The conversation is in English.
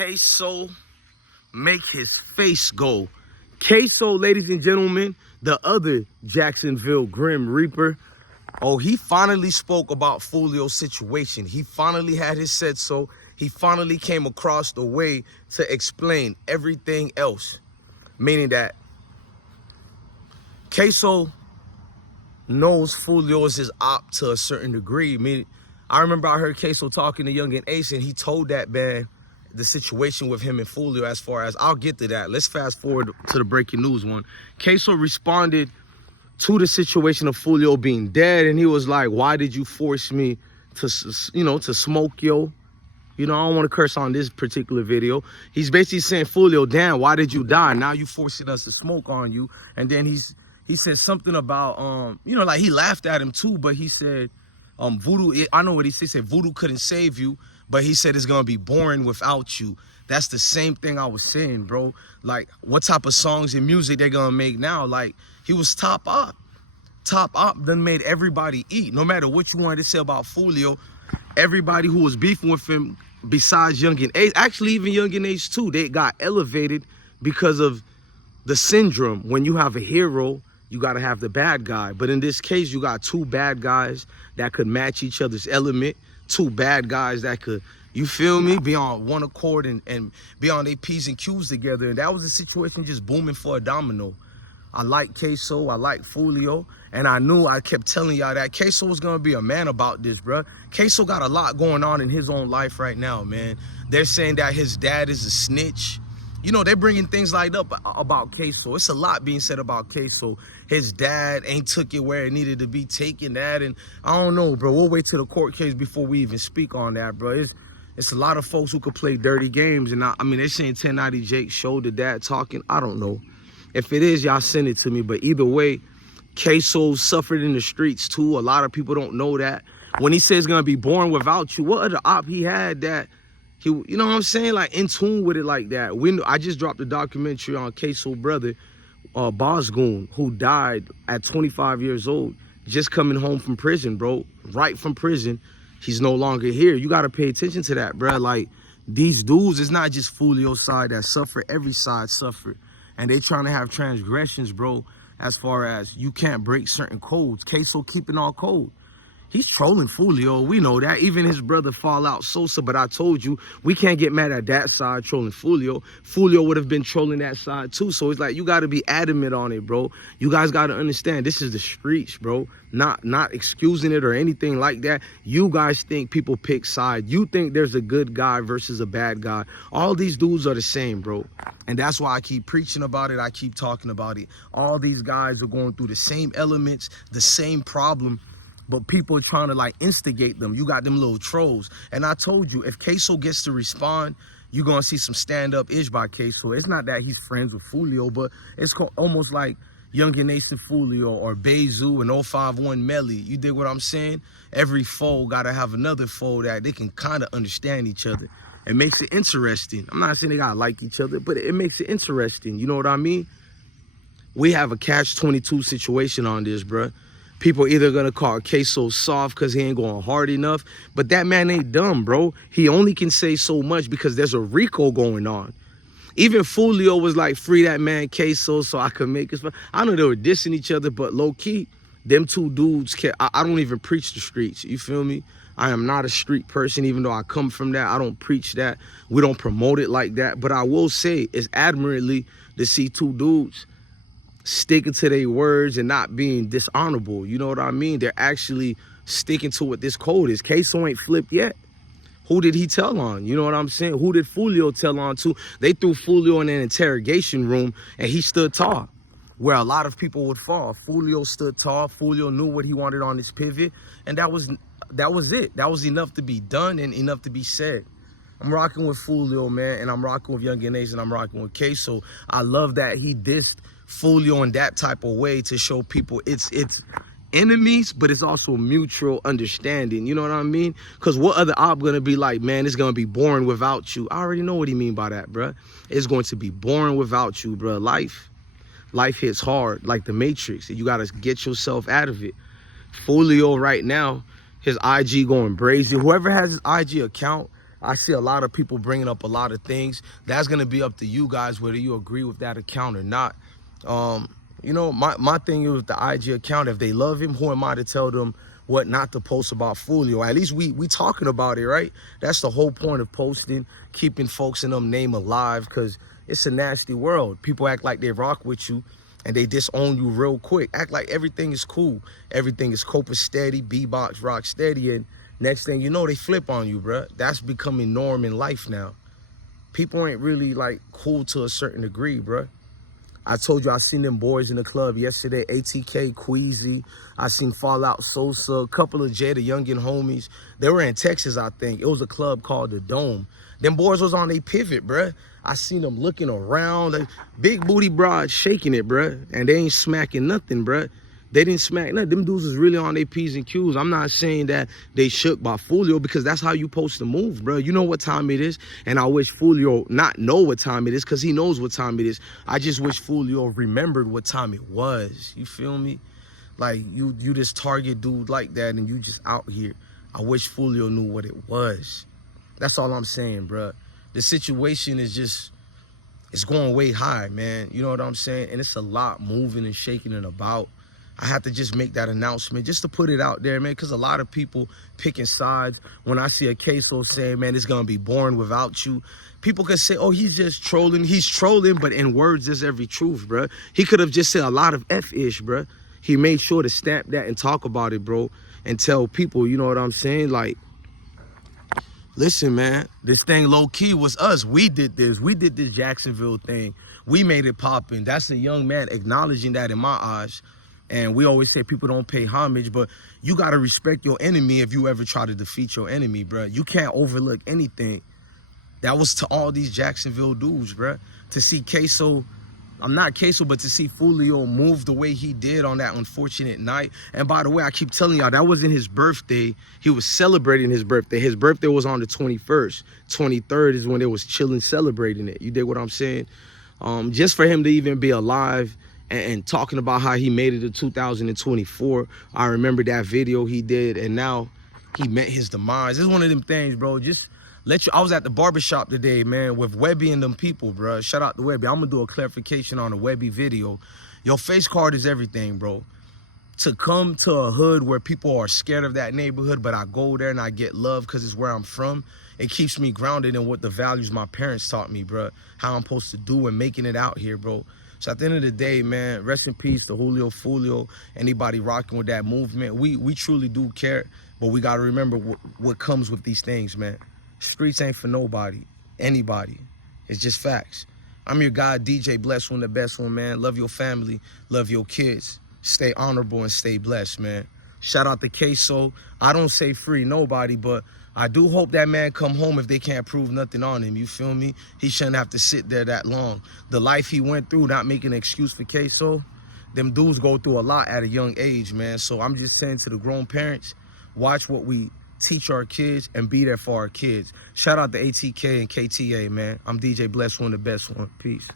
Queso make his face go. Queso, ladies and gentlemen, the other Jacksonville Grim Reaper. Oh, he finally spoke about Fulio's situation. He finally had his said so. He finally came across the way to explain everything else. Meaning that Queso knows Fulio is his op to a certain degree. Meaning, I remember I heard Queso talking to Young and Ace, and he told that man the situation with him and Fulio as far as, I'll get to that. Let's fast forward to the breaking news one. Queso responded to the situation of Fulio being dead, and he was like, why did you force me to, to smoke, yo? I don't want to curse on this particular video. He's basically saying, Fulio, damn, why did you die? Now you forcing us to smoke on you. And then he said something about, like he laughed at him too, but he said, voodoo, I know what he said, voodoo couldn't save you, but he said it's going to be boring without you. That's the same thing I was saying, bro. Like, what type of songs and music they're going to make now? Like, he was top op. Top op done made everybody eat. No matter what you wanted to say about Fulio, everybody who was beefing with him, besides Young and Ace, actually even Young and Ace too, they got elevated because of the syndrome. When you have a hero, you got to have the bad guy. But in this case, you got two bad guys that could match each other's element. Two bad guys that could, you feel me, be on one accord and be on their P's and Q's together. And that was the situation just booming for a domino. I like Queso, I like Fulio, and I kept telling y'all that Queso was going to be a man about this, bro. Queso got a lot going on in his own life right now, man. They're saying that his dad is a snitch. They're bringing things like up about Queso. It's a lot being said about Queso. His dad ain't took it where it needed to be taken at, and I don't know, bro. We'll wait till the court case before we even speak on that, bro. It's a lot of folks who could play dirty games, and I mean, they're saying 1090 Jake showed the dad talking. I don't know. If it is, y'all send it to me. But either way, Queso suffered in the streets too. A lot of people don't know that. When he says going to be born without you, what other op he had that he, you know what I'm saying? Like in tune with it like that. I just dropped a documentary on Queso brother, Bosgoon, who died at 25 years old, just coming home from prison, bro. Right from prison. He's no longer here. You got to pay attention to that, bro. Like these dudes, it's not just Fulio's side that suffer. Every side suffered. And they trying to have transgressions, bro, as far as you can't break certain codes. Queso keeping all code. He's trolling Fulio. We know that. Even his brother Fallout Sosa. But I told you, we can't get mad at that side trolling Fulio. Fulio would have been trolling that side too. So it's like, you got to be adamant on it, bro. You guys got to understand, this is the streets, bro. Not excusing it or anything like that. You guys think people pick side. You think there's a good guy versus a bad guy. All these dudes are the same, bro. And that's why I keep preaching about it. I keep talking about it. All these guys are going through the same elements, the same problem. But people are trying to like instigate them. You got them little trolls. And I told you, if Queso gets to respond, you're going to see some stand-up-ish by Queso. It's not that he's friends with Fulio, but it's almost like Young and Ace and Fulio or Bezu and 051 Melly. You dig what I'm saying? Every foe got to have another foe that they can kind of understand each other. It makes it interesting. I'm not saying they got to like each other, but it makes it interesting. You know what I mean? We have a catch-22 situation on this, bruh. People either gonna call Queso soft because he ain't going hard enough, but that man ain't dumb, bro. He only can say so much because there's a RICO going on. Even Fulio was like, free that man Queso so I could make it. I know they were dissing each other, but low key, them two dudes, I don't even preach the streets, you feel me? I am not a street person, even though I come from that. I don't preach that. We don't promote it like that. But I will say it's admirably to see two dudes sticking to their words and not being dishonorable. You know what I mean? They're actually sticking to what this code is. Queso ain't flipped yet. Who did he tell on? You know what I'm saying? Who did Fulio tell on to? They threw Fulio in an interrogation room and he stood tall, where a lot of people would fall. Fulio stood tall. Fulio knew what he wanted on his pivot, and that was it. That was enough to be done and enough to be said. I'm rocking with Fulio, man, and I'm rocking with Young and Ace, and I'm rocking with Queso. I love that he dissed Fulio in that type of way to show people it's enemies, but it's also mutual understanding. You know what I mean? Because what other op gonna be like, man, it's gonna be boring without you? I already know what he mean by that, bruh. It's going to be boring without you, bruh. Life hits hard like the Matrix. You gotta get yourself out of it. Fulio right now, his IG going brazy. Whoever has his IG account, I see a lot of people bringing up a lot of things. That's going to be up to you guys whether you agree with that account or not. You know, my thing is with the IG account, if they love him, who am I to tell them what not to post about Fulio? At least we talking about it, right? That's the whole point of posting, keeping folks in them name alive, because it's a nasty world. People act like they rock with you and they disown you real quick. Act like everything is cool. Everything is Copa steady, B-Box rock steady, and next thing you know, they flip on you, bruh. That's becoming norm in life now. People ain't really like cool to a certain degree, bruh. I told you I seen them boys in the club yesterday, ATK, Queasy. I seen Fallout Sosa, a couple of Jada Youngin homies. They were in Texas, I think. It was a club called The Dome. Them boys was on their pivot, bruh. I seen them looking around, like big booty broads shaking it, bruh. And they ain't smacking nothing, bruh. They didn't smack nothing. Them dudes is really on their P's and Q's. I'm not saying that they shook by Fulio, because that's how you supposed to move, bro. You know what time it is. And I wish Fulio not know what time it is, because he knows what time it is. I just wish Fulio remembered what time it was. You feel me? Like, you this target dude like that, and you just out here. I wish Fulio knew what it was. That's all I'm saying, bro. The situation is just, it's going way high, man. You know what I'm saying? And it's a lot moving and shaking and about. I have to just make that announcement just to put it out there, man, because a lot of people picking sides. When I see a Ksoo saying, man, it's going to be boring without you, people can say, oh, he's just trolling. He's trolling, but in words, there's every truth, bro. He could have just said a lot of F-ish, bro. He made sure to stamp that and talk about it, bro, and tell people, you know what I'm saying? Like, listen, man, this thing low-key was us. We did this. We did this Jacksonville thing. We made it poppin'. That's a young man acknowledging that in my eyes. And we always say people don't pay homage, but you got to respect your enemy if you ever try to defeat your enemy, bro. You can't overlook anything. That was to all these Jacksonville dudes, bro. To see Queso, I'm not Queso, but to see Fulio move the way he did on that unfortunate night. And by the way, I keep telling y'all, that wasn't his birthday. He was celebrating his birthday. His birthday was on the 21st. 23rd is when they was chilling, celebrating it. You dig what I'm saying? Just for him to even be alive and talking about how he made it to 2024. I remember that video he did, and now he met his demise. It's one of them things, bro. Just let you. I was at the barbershop today, man, with Webby and them people, bro. Shout out to Webby. I'm gonna do a clarification on a Webby video. Your face card is everything, bro. To come to a hood where people are scared of that neighborhood, but I go there and I get love because it's where I'm from, it keeps me grounded in what the values my parents taught me, bro. How I'm supposed to do and making it out here, bro. So at the end of the day, man, rest in peace to Julio, Fulio, anybody rocking with that movement. We truly do care, but we got to remember what comes with these things, man. Streets ain't for nobody, anybody. It's just facts. I'm your guy, DJ Bless One, the best one, man. Love your family, love your kids. Stay honorable and stay blessed, man. Shout out to Ksoo. I don't say free nobody, but I do hope that man come home if they can't prove nothing on him. You feel me? He shouldn't have to sit there that long. The life he went through, not making an excuse for Ksoo, them dudes go through a lot at a young age, man. So I'm just saying to the grown parents, watch what we teach our kids and be there for our kids. Shout out to ATK and KTA, man. I'm DJ Bless One, the best one. Peace.